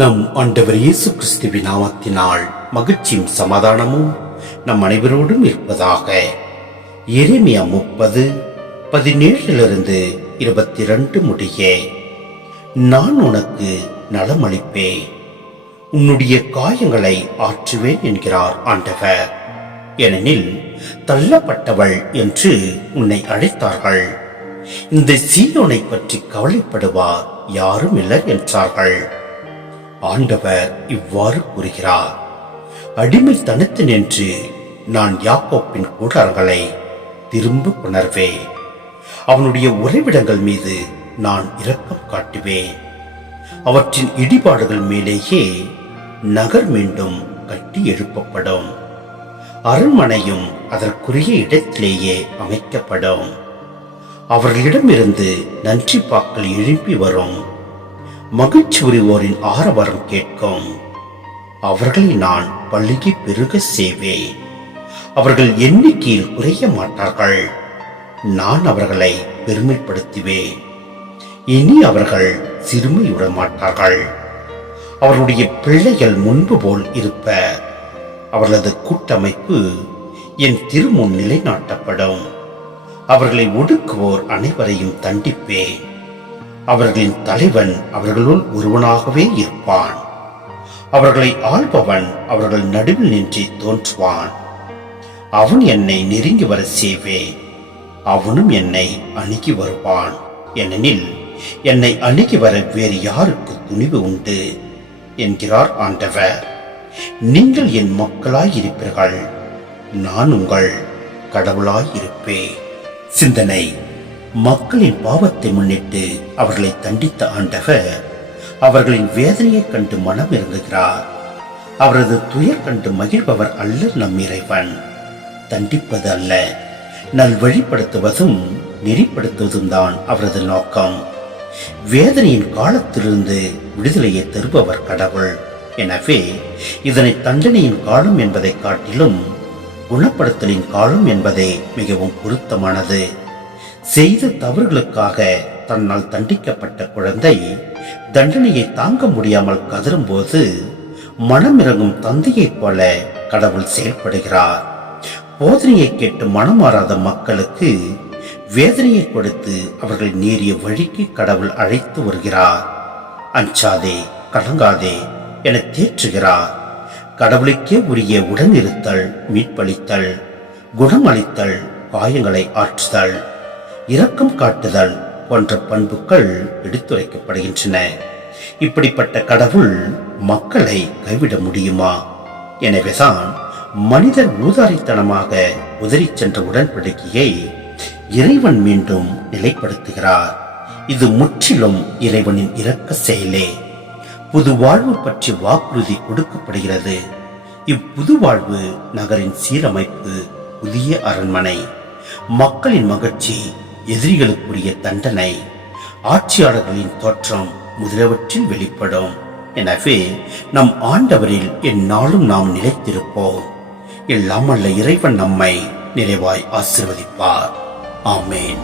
நம் ஆண்டவர் இயேசு கிறிஸ்துவின் நாமத்தினால் மகிழ்ச்சியும் சமாதானமும் நம் அனைவரோடும் இருப்பதாக. எரேமியா 30:17-22 முடிய. நான் உனக்கு நலமளிப்பேன், உன்னுடைய காயங்களை ஆற்றுவேன் என்கிறார் ஆண்டவர். ஏனெனில் தள்ளப்பட்டவள் என்று உன்னை அழைத்தார்கள், இந்த சீயோனை பற்றி கவலைப்படுவார் யாரும் இல்லை என்றார்கள். ஆண்டவர் இவ்வாறு கூறுகிறார், அடிமைத்தனத்து நின்று நான் யாக்கோப்பின் கூடாரங்களை திரும்ப புணர்வேன், அவனுடைய உறைவிடங்கள் மீது நான் இரக்கம் காட்டுவேன், அவற்றின் இடிபாடுகள் மேலேயே நகர் மீண்டும் கட்டி எழுப்பப்படும், அரண்மனையும் அதற்குரிய இடத்திலேயே அமைக்கப்படும், அவர்களிடமிருந்து நன்றி பாக்கள் எழுப்பி வரும், மகிழ்ச்சி உரிவோரின் ஆரவாரம் கேட்கும், அவர்களை நான் பல்கி பெருக செய்வேன், அவர்கள் எண்ணிக்கையில் குறைய மாட்டார்கள், நான் அவர்களை பெருமைப்படுத்துவேன், இனி அவர்கள் சிறுமையுற மாட்டார்கள், அவர்களுடைய பிள்ளைகள் முன்பு போல் இருப்ப, அவர்களது கூட்டமைப்பு என் திருமுன் நிலைநாட்டப்படும், அவர்களை ஒடுக்குவோர் அனைவரையும் தண்டிப்பேன், அவர்களின் தலைவன் அவர்களுள் ஒருவனாகவே இருப்பான், அவர்களை ஆள்பவன் அவர்கள் நடுவில் நின்று தோன்றுவான், அவன் என்னை நெருங்கி வர செய்வேன், அவனும் என்னை அணுகி வருவான், ஏனெனில் என்னை அணுகி வர வேறு யாருக்கு துணிவு உண்டு என்கிறார் ஆண்டவர். நீங்கள் என் மக்களாய் இருப்பீர்கள், நான் உங்கள் கடவுளாய் இருப்பேன். சிந்தனை: மக்களின் பாவத்தை முன்னிட்டு அவர்களை தண்டித்த ஆண்டவர் அவர்களின் வேதனையை கண்டு மனம் இறங்குகிறார். அவரது துயர் கண்டு மகிழ்பவர் அல்ல நம் இறைவன். தண்டிப்பது அல்ல, நல்வழிப்படுத்துவதும் நெறிப்படுத்துவதும் தான் அவரது நோக்கம். வேதனையின் காலத்திலிருந்து விடுதலையை தருபவர் கடவுள். எனவே இதனை தண்டனையின் காலம் என்பதை காட்டிலும் குணப்படுத்தலின் காலம் என்பதே மிகவும் பொருத்தமானது. செய்த தவறுகளுக்காக தன்னால் தண்டிக்கப்பட்ட குழந்தை தண்டனையை தாங்க முடியாமல் கதறும் போது மனமிறங்கும் தந்தையைப் போல கடவுள் செயல்படுகிறார். போதனையை கேட்டு மனமாறாத மக்களுக்கு வேதனையை கொடுத்து அவர்கள் நேரிய வழிக்கு கடவுள் அழைத்து வருகிறார். அஞ்சாதே, கலங்காதே என தேற்றுகிறார். கடவுளுக்கே உரிய உடனிருத்தல், மீட்பளித்தல், குணமளித்தல், காயங்களை ஆற்றுதல், இரக்கம் காட்டுதல் போன்ற பண்புகள் எடுத்துரைக்கப்படுகின்றன. இப்படிப்பட்ட கடவுள் மக்களை கைவிட முடியுமா? எனவேதான் மனிதர் ஊதாரித்தனமாக உதறி சென்ற உடன்படிக்கையை இறைவன் மீண்டும் நிலைப்படுத்துகிறார். இது முற்றிலும் இறைவனின் இரக்க செயலே. புது வாழ்வு பற்றி வாக்குறுதி கொடுக்கப்படுகிறது. இப்புது வாழ்வு நகரின் சீரமைப்பு, புதிய அரண்மனை, மக்களின் மகிழ்ச்சி, எதிரிகளுக்குரிய தண்டனை, ஆட்சியாளர்களின் தோற்றம் முதலியவற்றில் வெளிப்படும். எனவே நம் ஆண்டவரில் எந்நாளும் நாம் நிலைத்திருப்போம். எல்லாம் வல்ல இறைவன் நம்மை நிறைவாய் ஆசீர்வதிப்பார். ஆமேன்.